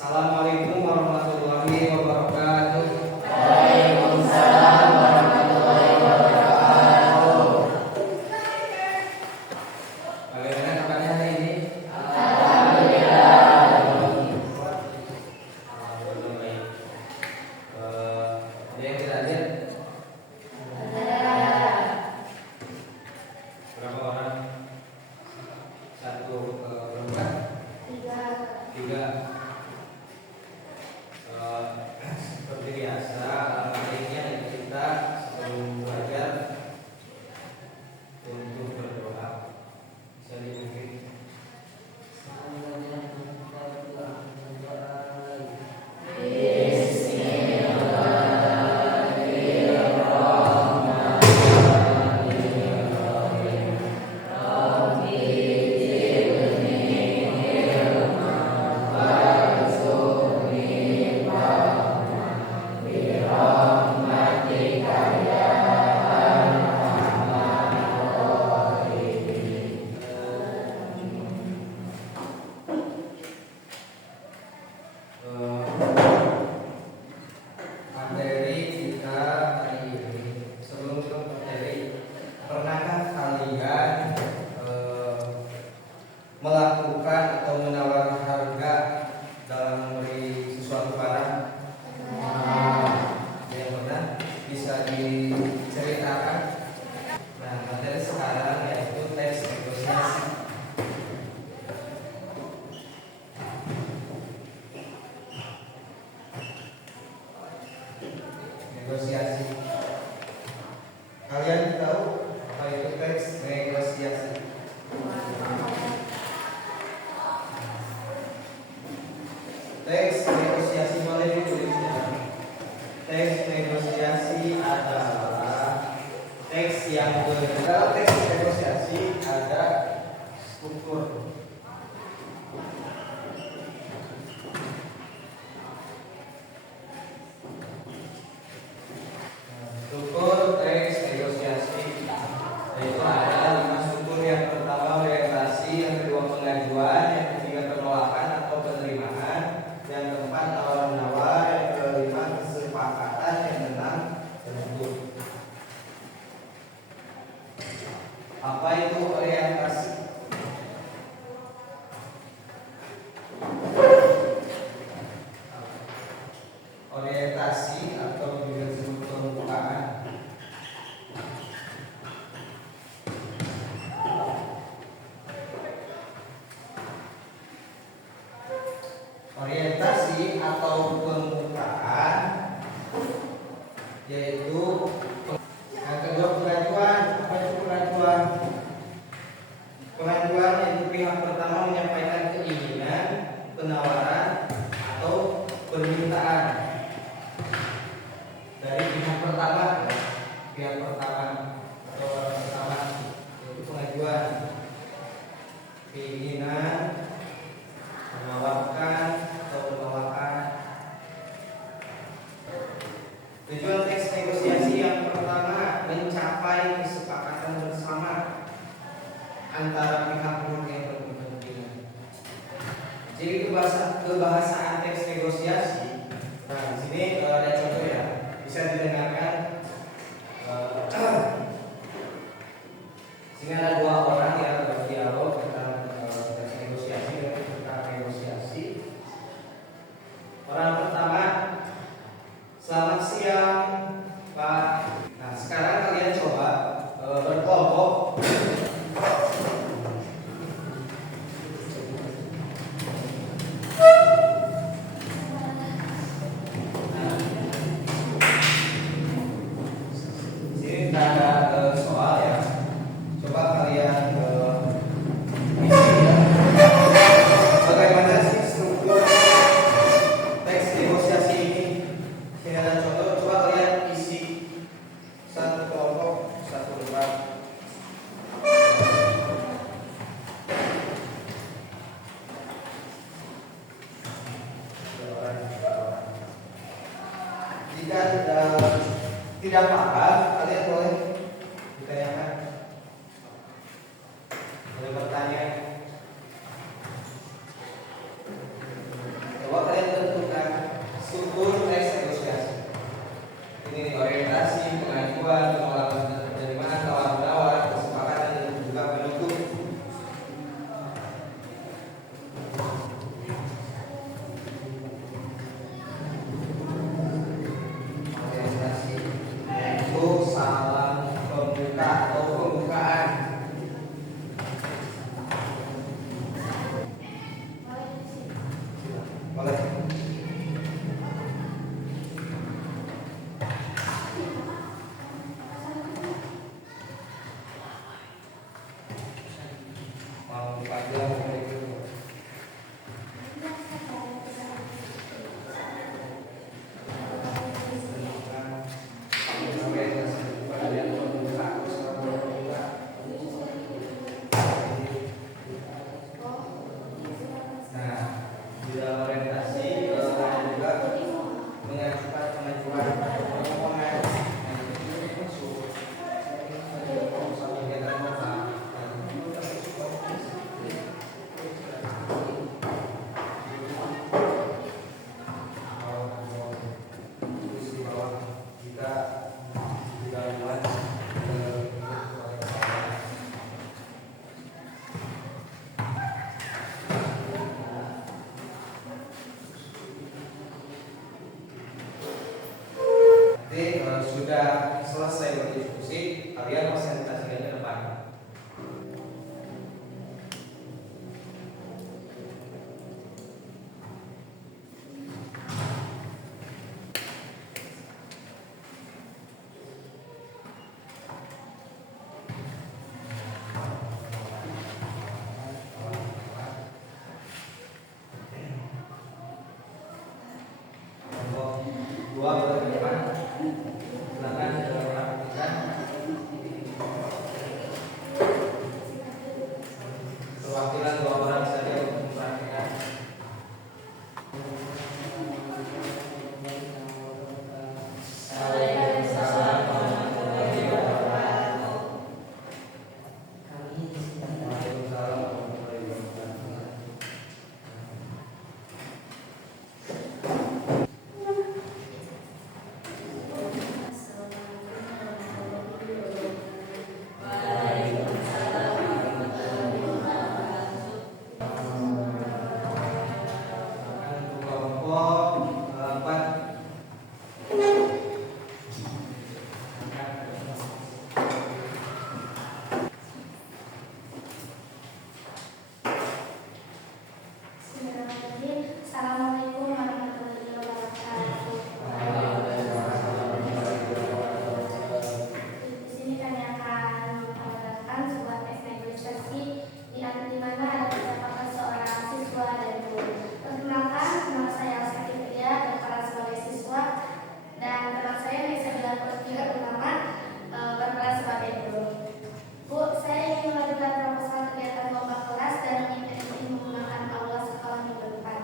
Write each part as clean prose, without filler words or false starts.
Assalamualaikum warahmatullahi wabarakatuh. Waalaikumsalam warahmatullahi wabarakatuh. Bagaimana kabarnya hari ini? Alhamdulillah. Alhamdulillah baik. Ada yang tidak hadir? Berapa orang? Satu berapa? Tiga. Seperti biasa, baiknya kita sebelum belajar untuk berdoa. Bisa dipimpin. Materi kita hari ini, sebelum ke materi, pernahkah kalian melakukan atau menawar harga dalam memberi sesuatu barang? Yang pernah bisa diceritakan? Nah, materi sekarang yaitu teks negosiasi. Negosiasi. Kalian tahu apa itu teks negosiasi? Teks negosiasi boleh ditulis ya. Teks negosiasi adalah teks yang dalam teks negosiasi ada struktur. Struktur teks negosiasi yaitu ada 5 struktur. Yang pertama orientasi, yang kedua pengajuan, yang ketiga penolakan atau penerimaan, yang keempat tawar menawar, yang kelima kesepakatan, yang keenam penentu. Apa itu orientasi? Orientasi atau juga disebut pembukaan. Orientasi atau pembukaan yaitu yang kedua pengajuan. Apa itu pengajuan? Pengajuan yaitu pihak pertama menyampaikan keinginan, penawaran atau permintaan dari pihak pertama atau orang pertama, yaitu pengajuan, keinginan, menawarkan atau penolakan. Tujuan teks negosiasi yang pertama mencapai kesepakatan bersama antara pihak-pihak yang berkepentingan. Jadi kebahasaan teks negosiasi. Nah, di sini ada contoh ya, bisa didengarkan. Sini ada dua orang yang berdialog tentang teks negosiasi dan tentang negosiasi. Orang pertama, selamat siang Pak. Nah, sekarang kalian coba berkelompok. Sini ada soal ya. Coba kalian isi ya. Bagaimana sih struktur teks negosiasi ini? Sini ada contoh. Coba kalian isi satu kelompok, satu lembar. Jika tidak paham, kalian boleh ditanyakan, boleh bertanya. Coba kalian tentukan struktur teks negosiasi. Ini orientasi, pengajuan, penolakan dan penerimaan, tawar-menawar, kesepakatan dan juga penutup. Orientasi yaitu salam pembuka atau pembukaan. Boleh. Mau dipanggil boleh dulu. Nah, di dalam orientasi ada juga mengajukan pengajuan permohonan. Nah, itu masuk usaha kegiatan masa. Terus di bawah jika gangguan nanti sudah selesai berdiskusi, kalian presentasikan ke depan. Kelompok 2 ke depan. Silakan melakukan perwakilan 2 orang saja untuk memperhatikan. Waalaikumsalam warahmatullahi wabarakatuh. Waalaikumsalam warahmatullahi wabarakatuh. Untuk kelompok 4. Assalamualaikum warahmatullahi wabarakatuh. Di sini kami akan memperkenalkan sebuah teks negosiasi di mana ada kesepakatan seorang siswa dan guru. Perkenalkan, nama saya Elsa Fitria, berperan sebagai siswa, dan teman saya Nisa Bila juga bernama berperan sebagai guru. Bu, saya ingin mengajukan proposal kegiatan lomba kelas dan meminta izin menggunakan aula sekolah minggu depan.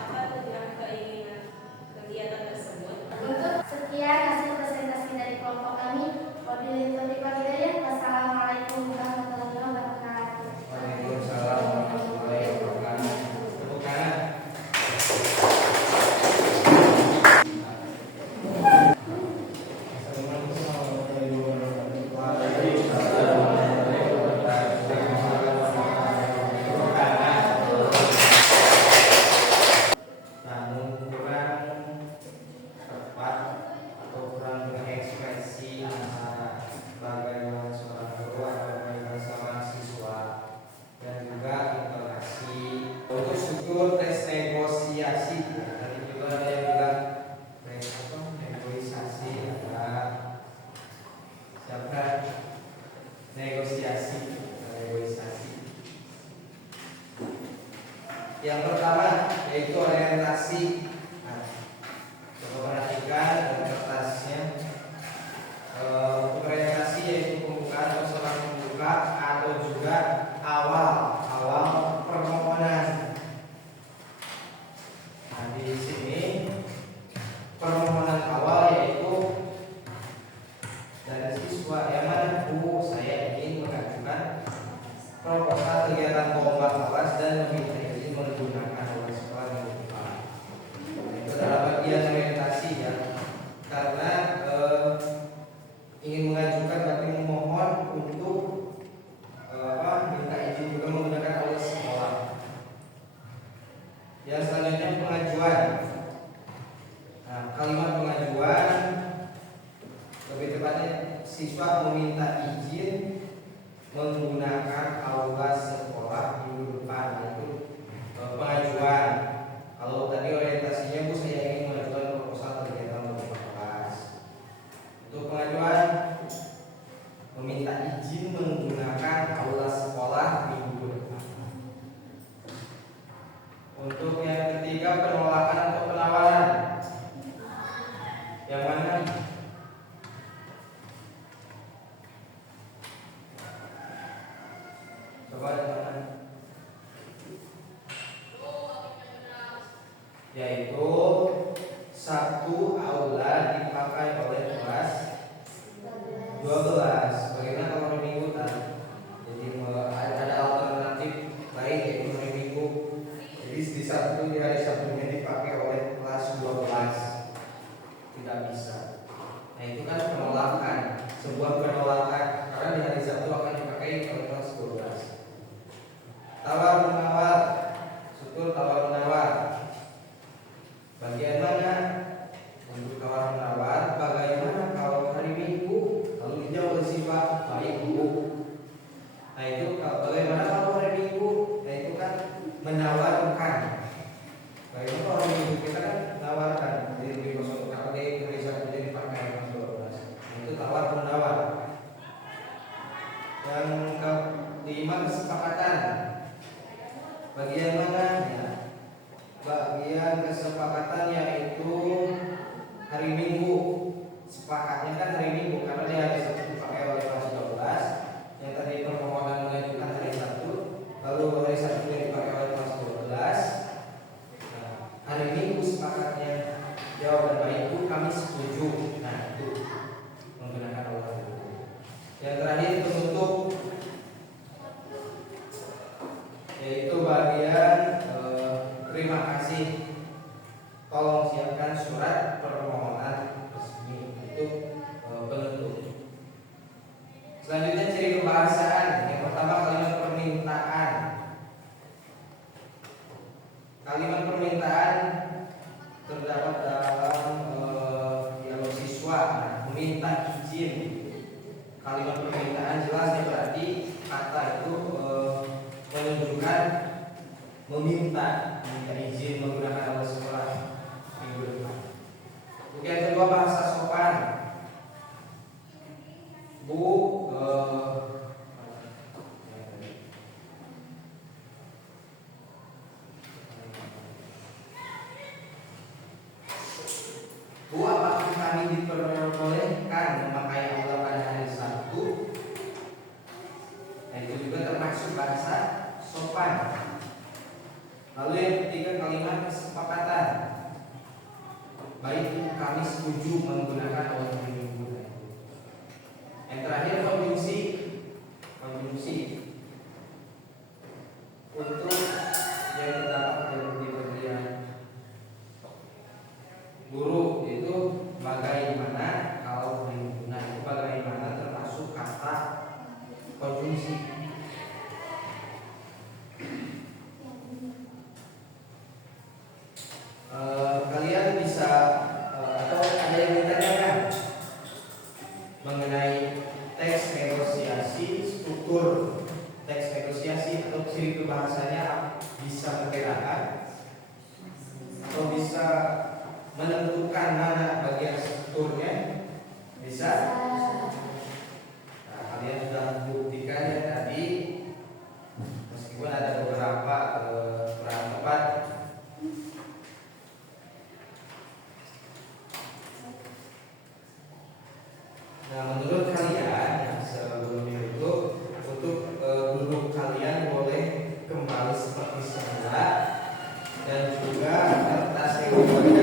Apa tujuan keinginan kegiatan tersebut? Untuk sekian hasil presentasi dari kelompok kami. Wabillahi taufiq wal hidayah. Wassalamualaikum warahmatullahi wabarakatuh. Waalaikumsalam warahmatullahi wabarakatuh. Tepuk tangan. Namun kurang tepat atau kurang mengekspresi antara bagaimana seorang guru atau bagaimana seorang siswa dan juga intonasi untuk struktur tes negosiasi. Tadi juga ada yang bilang negosiasi ada siapa negosiasi. Yang pertama yaitu orientasi. Nah, coba perhatikan kertasnya. Untuk orientasi yaitu pembukaan atau seorang pembuka atau juga awal permohonan. Nah, di sini permohonan awal yaitu dari siswa yang mana Bu, saya ingin mengajukan proposal kegiatan lomba kelas dan meminta izin menggunakan aula sekolah minggu depan. Selanjutnya pengajuan. Nah, kalimat pengajuan lebih tepatnya siswa meminta izin menggunakan aula sekolah minggu depan, itu pengajuan. Kalau tadi orientasinya Bu, saya ingin mengajukan proposal kegiatan beberapa kelas. Untuk pengajuan meminta izin menggunakan aula sekolah minggu depan. Untuk yang ketiga penolakan atau penawaran. Yang mana? Coba yang mana? Yaitu satu aula dipakai oleh kelas 12. Bagaimana kalau hari Minggu tadi? Jadi ada alternatif lain yaitu hari Minggu. Jadi di hari Sabtunya dipakai oleh kelas 12. Tidak bisa. Nah, itu kan penolakan, sebuah penolakan karena di hari Sabtu akan dipakai oleh kelas 12. Tawar menawar, syukur tawar menawar. Bagian mana untuk tawar menawar? Bagaimana kalau hari Minggu? Lalu dijawab oleh siswa, baik Bu. Nah, itu bagaimana kalau hari Minggu? Nah, itu kan menawarkan. Bagaimana kalau hari Minggu kita kan menawarkan, jadi lebih masuk kalau di hari Sabtu jadi dipakai kelas 12. Nah, itu tawar menawar. Yang kelima kesepakatan. Bagian mana? Ya. Bagian kesepakatan yaitu hari Minggu. Sepakatnya kan hari Minggu karena di hari Sabtu dipakai oleh kelas 12. Yang tadi permohonan mengajukan hari Sabtu, lalu hari Sabtu dipakai oleh kelas 12. Nah, hari Minggu sepakatnya jawaban baik Bu, kami setuju. Nah, itu menggunakan aula itu. Yang terakhir penutup, yaitu bagian terima kasih, tolong siapkan surat permohonan resmi. Itu penutup. Selanjutnya ciri kebahasaan. Yang pertama kalimat permintaan. Kalimat permintaan terdapat dalam dialog siswa. Nah, meminta izin. Kalimat permintaan jelasnya berarti kata itu menunjukkan meminta izin menggunakan aula sekolah minggu depan. Oke, yang kedua bahasa sopan. Bu, Bu, apakah kami diperbolehkan memakai aula pada hari Sabtu? Nah, itu juga termasuk bahasa sopan. Lalu yang ketiga kalimat kesepakatan. Baik, kami setuju menggunakan aula minggu. Yang terakhir konjungsi. Untuk yang terdapat di bagian guru itu bagaimana kalau minggu. Nah, itu bagaimana termasuk kata konjungsi. Kalian bisa atau ada yang ditanyakan mengenai teks negosiasi, struktur teks negosiasi atau ciri kebahasanya, bisa membedakan atau bisa menentukan mana bagian strukturnya? Bisa? Nah, kalian sudah buktikan ya tadi, meskipun ada beberapa kurang tepat. Nah, menurut kalian sebelumnya itu untuk duduk kalian boleh kembali seperti semula dan juga kertas yang